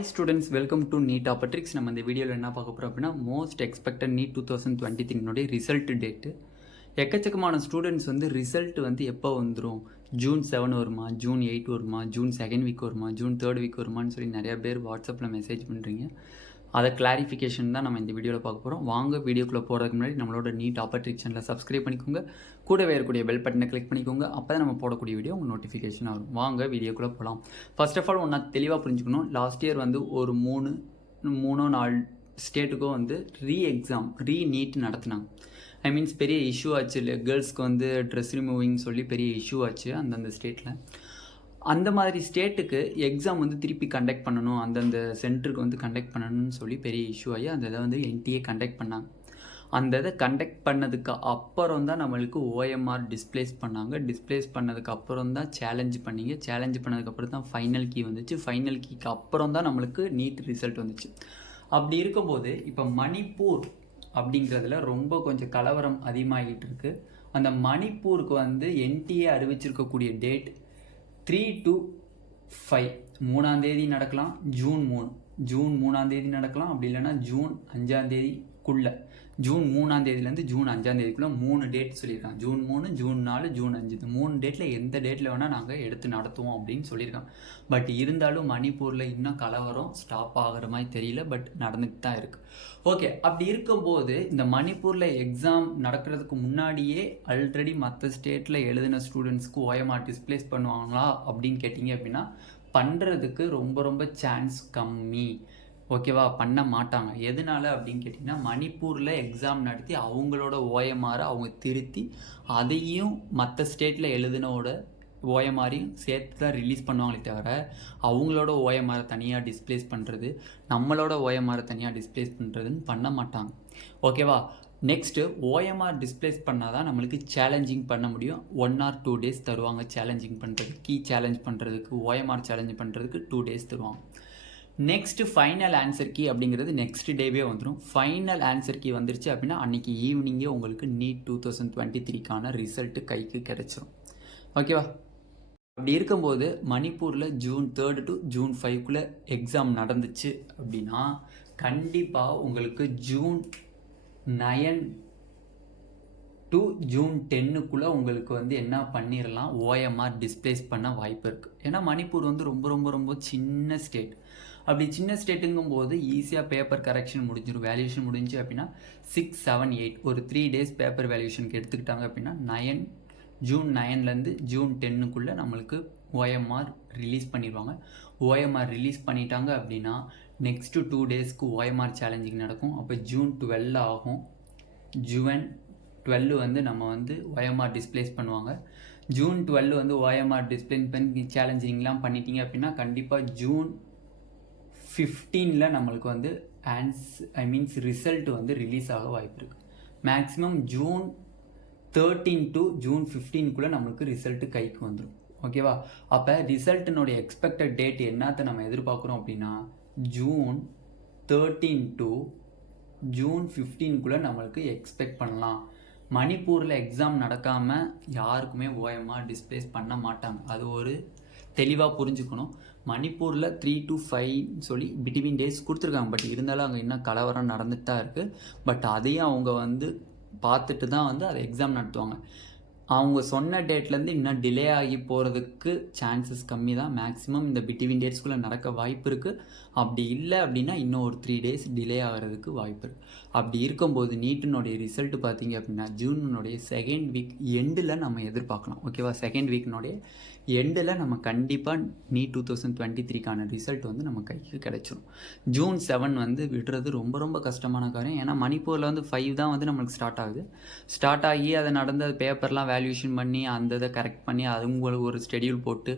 Hi students, welcome to Neet Tricks. நம்ம இந்த வீடியோவில் என்ன பார்க்க போகிறோம் அப்படின்னா most expected NEET 2023 result date. எக்கச்சக்கமான ஸ்டூடெண்ட்ஸ் வந்து ரிசல்ட் வந்து எப்போ வந்துடும், ஜூன் 7 வருமா, ஜூன் 8 வருமா, ஜூன் 2nd வீக் வருமா, ஜூன் 3rd வீக் வருமானு சொல்லி நிறையா பேர் வாட்ஸ்அப்பில் மெசேஜ் பண்ணுறீங்க. அதை கிளாரிஃபிகேஷன் தான் நம்ம இந்த வீடியோவில் பார்க்க போகிறோம். வாங்க வீடியோக்குள்ளே போகிறதுக்கு முன்னாடி நம்மளோட நீட் ட்ரிக்ஸ் சேனலை சப்ஸ்கிரைப் பண்ணிக்கோங்க, கூடவே இருக்கக்கூடிய பெல் பட்டனை கிளிக் பண்ணிக்கோங்க. அப்போ தான் நம்ம போடக்கூடிய வீடியோ உங்கள் நோட்டிஃபிகேஷன் ஆகும். வாங்க வீடியோக்குள்ளே போகலாம். ஃபர்ஸ்ட் ஆஃப் ஆல் ஒன்றா தெளிவாக புரிஞ்சுக்கணும். லாஸ்ட் இயர் வந்து ஒரு மூணோ 4 ஸ்டேட்டுக்கும் வந்து ரீநீட் நடத்தினாங்க. ஐ மீன்ஸ் பெரிய இஷ்யூ ஆச்சு இல்லை, கேர்ள்ஸ்க்கு வந்து ட்ரெஸ் ரிமூவிங் சொல்லி பெரிய இஷ்யூ ஆச்சு அந்தந்த ஸ்டேட்டில். அந்த மாதிரி ஸ்டேட்டுக்கு எக்ஸாம் வந்து திருப்பி கண்டக்ட் பண்ணணும், அந்தந்த சென்டருக்கு வந்து கண்டக்ட் பண்ணணும்னு சொல்லி பெரிய இஷ்யூ ஆகி அந்த இதை வந்து என்டிஏ கண்டக்ட் பண்ணாங்க. அந்த இதை கண்டக்ட் பண்ணதுக்கு அப்புறம் தான் நம்மளுக்கு ஓஎம்ஆர் டிஸ்பிளேஸ் பண்ணாங்க. டிஸ்பிளேஸ் பண்ணதுக்கு அப்புறம் தான் சேலஞ்ச் பண்ணதுக்கப்புறம் தான் ஃபைனல் கீ வந்துச்சு. ஃபைனல் கீக்கு அப்புறம் தான் நம்மளுக்கு நீட் ரிசல்ட் வந்துச்சு. அப்படி இருக்கும்போது இப்போ மணிப்பூர் அப்படிங்கிறதுல ரொம்ப கொஞ்சம் கலவரம் அதிகமாகிட்டு இருக்கு. அந்த மணிப்பூருக்கு வந்து என்டிஏ அறிவிச்சிருக்கக்கூடிய டேட் 3 to 5, 3ஆம் தேதி நடக்கலாம், ஜூன் 3ஆம் தேதி நடக்கலாம், அப்படி இல்லைன்னா ஜூன் 5ஆம் தேதிக்குள்ளே, ஜூன் 3ஆம் தேதியிலேருந்து ஜூன் 5ஆம் தேதிக்குள்ளே 3 டேட் சொல்லியிருக்காங்க. ஜூன் 3, ஜூன் 4, ஜூன் 5, இந்த 3 டேட்டில் எந்த டேட்டில் வேணால் நாங்கள் எடுத்து நடத்துவோம் அப்படின்னு சொல்லியிருக்காங்க. பட் இருந்தாலும் மணிப்பூரில் இன்னும் கலவரம் ஸ்டாப் ஆகிற மாதிரி தெரியல, பட் நடந்துட்டு தான் இருக்குது. ஓகே, அப்படி இருக்கும்போது இந்த மணிப்பூரில் எக்ஸாம் நடக்கிறதுக்கு முன்னாடியே ஆல்ரெடி மற்ற ஸ்டேட்டில் எழுதின ஸ்டூடெண்ட்ஸ்க்கு ஓஎம்ஆர் டிஸ்பிளேஸ் பண்ணுவாங்களா அப்படின்னு கேட்டிங்க அப்படின்னா பண்ணுறதுக்கு ரொம்ப சான்ஸ் கம்மி. ஓகேவா, பண்ண மாட்டாங்க. எதனால அப்படின்னு கேட்டிங்கன்னா மணிப்பூரில் எக்ஸாம் நடத்தி அவங்களோட ஓஎம்ஆரை அவங்க திருத்தி அதையும் மற்ற ஸ்டேட்டில் எழுதினோட ஓஎம்ஆரையும் சேர்த்து தான் ரிலீஸ் பண்ணுவாங்களே தவிர அவங்களோட ஓஎம்ஆரை தனியாக டிஸ்பிளேஸ் பண்ணுறது, நம்மளோட ஓஎம்ஆரை தனியாக டிஸ்பிளேஸ் பண்ணுறதுன்னு பண்ண மாட்டாங்க. ஓகேவா, நெக்ஸ்ட்டு ஓஎம்ஆர் டிஸ்பிளேஸ் பண்ணால் தான் நம்மளுக்கு சேலஞ்சிங் பண்ண முடியும். 1 or 2 days தருவாங்க சேலஞ்சிங் பண்ணுறதுக்கு, கீ சேலஞ்ச் பண்ணுறதுக்கு, ஓஎம்ஆர் சேலஞ்ச் பண்ணுறதுக்கு 2 days தருவாங்க. நெக்ஸ்ட்டு ஃபைனல் ஆன்சர் கீ அப்படிங்கிறது நெக்ஸ்ட் டேவே வந்துடும். ஃபைனல் ஆன்சர் கீ வந்துருச்சு அப்படின்னா அன்றைக்கி ஈவினிங்கே உங்களுக்கு நீட் 2023க்கான ரிசல்ட்டு கைக்கு கிடைச்சிரும். ஓகேவா, அப்படி இருக்கும்போது மணிப்பூரில் ஜூன் 3rd to ஜூன் 5க்குள்ளே எக்ஸாம் நடந்துச்சு அப்படின்னா கண்டிப்பாக உங்களுக்கு ஜூன் 9 to ஜூன் 10க்குள்ளே உங்களுக்கு வந்து என்ன பண்ணிடலாம், ஓஎம்ஆர் டிஸ்பிளேஸ் பண்ண வாய்ப்பு இருக்குது. ஏன்னா மணிப்பூர் வந்து ரொம்ப சின்ன ஸ்டேட். அப்படி சின்ன ஸ்டேட்டுங்கும் போது ஈஸியாக பேப்பர் கரெக்ஷன் முடிஞ்சிடும். வேல்யூஷன் முடிஞ்சு அப்படின்னா 6, 7, 8 ஒரு 3 days பேப்பர் வேல்யூஷனுக்கு எடுத்துக்கிட்டாங்க அப்படின்னா ஜூன் 9லேருந்து ஜூன் 10க்குள்ளே நம்மளுக்கு ஓஎம்ஆர் ரிலீஸ் பண்ணிடுவாங்க. ஓஎம்ஆர் ரிலீஸ் பண்ணிட்டாங்க அப்படின்னா நெக்ஸ்ட்டு 2 daysக்கு ஓஎம்ஆர் சேலஞ்சிங் நடக்கும். அப்போ ஜூன் 12 ஆகும். ஜூன் 12 வந்து நம்ம வந்து ஓஎம்ஆர் டிஸ்பிளேஸ் பண்ணுவாங்க. ஜூன் 12 வந்து ஓஎம்ஆர் டிஸ்பிளே பண்ணி சேலஞ்சிங்லாம் பண்ணிட்டீங்க அப்படின்னா கண்டிப்பாக ஜூன் 15 நம்மளுக்கு வந்து ரிசல்ட் வந்து ரிலீஸ் ஆக வாய்ப்பு இருக்குது. மேக்ஸிமம் ஜூன் 13 to ஜூன் 15க்குள்ளே நம்மளுக்கு ரிசல்ட்டு கைக்கு வந்துடும். ஓகேவா, அப்போ ரிசல்ட்டினுடைய எக்ஸ்பெக்டட் டேட் என்னத்தை நம்ம எதிர்பார்க்குறோம் அப்படின்னா ஜூன் 13 to ஜூன் 15க்குள்ளே நம்மளுக்கு எக்ஸ்பெக்ட் பண்ணலாம். மணிப்பூரில் எக்ஸாம் நடக்காமல் யாருக்குமே ஓஎம்ஆர் டிஸ்பிளேஸ் பண்ண மாட்டாங்க. அது ஒரு தெளிவாக புரிஞ்சுக்கணும். மணிப்பூரில் 3 to 5 சொல்லி பிட்வீன் டேஸ் கொடுத்துருக்காங்க. பட் இருந்தாலும் அங்கே இன்னும் கலவரம் நடந்துட்டு தான் இருக்குது. பட் அதையும் அவங்க வந்து பார்த்துட்டு தான் வந்து அதை எக்ஸாம் நடத்துவாங்க. அவங்க சொன்ன டேட்லேருந்து இன்னும் டிலே ஆகி போகிறதுக்கு சான்சஸ் கம்மி தான். மேக்ஸிமம் இந்த பிட்வீன் டேட்ஸ்குள்ளே நடக்க வாய்ப்பு இருக்குது. அப்படி இல்லை அப்படின்னா இன்னும் ஒரு 3 days டிலே ஆகிறதுக்கு வாய்ப்பு இருக்குது. அப்படி இருக்கும்போது நீட்டினுடைய ரிசல்ட்டு பார்த்தீங்க அப்படின்னா ஜூனுடைய 2nd வீக் எண்டில் நம்ம எதிர்பார்க்கலாம். ஓகேவா, 2nd வீக்கினுடைய எண்டில் நம்ம கண்டிப்பாக நீட் 2023க்கான ரிசல்ட் வந்து நம்ம கைக்கு கிடைச்சிடும். ஜூன் 7 வந்து விடுறது ரொம்ப கஷ்டமான காரியம். ஏன்னா மணிப்பூரில் வந்து 5 தான் வந்து நம்மளுக்கு ஸ்டார்ட் ஆகி அதை நடந்த பேப்பர்லாம் வேல்யூஷன் பண்ணி அந்த இதை கரெக்ட் பண்ணி அவங்களுக்கு ஒரு ஷெடியூல் போட்டு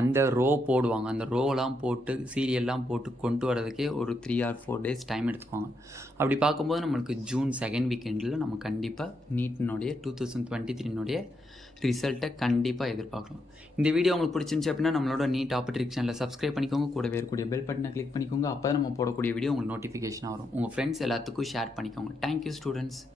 அந்த ரோ போடுவாங்க. அந்த ரோலாம் போட்டு சீரியல்லாம் போட்டு கொண்டு வரதுக்கே ஒரு 3 or 4 days டைம் எடுத்துக்குவாங்க. அப்படி பார்க்கும்போது நம்மளுக்கு ஜூன் 2nd வீக்கெண்டில் நம்ம கண்டிப்பாக நீட்டினுடைய 2023னுடைய ரிசல்ட்டை கண்டிப்பாக எதிர்பார்க்கலாம். இந்த வீடியோ உங்களுக்கு பிடிச்சிருந்துச்சு அப்படின்னா நம்மளோட நீட் ட்ரிக்ஸ் சேனலை சப்ஸ்கிரைப் பண்ணிக்கோங்க, கூடவே இருக்கக்கூடிய பெல் பட்டனை கிளிக் பண்ணிக்கோங்க. அப்போ தான் நம்ம போடக்கூடிய வீடியோ உங்களுக்கு நோட்டிஃபிகேஷன் வரும். உங்கள் ஃப்ரெண்ட்ஸ் எல்லாத்துக்கும் ஷேர் பண்ணிக்கோங்க. Thank you students.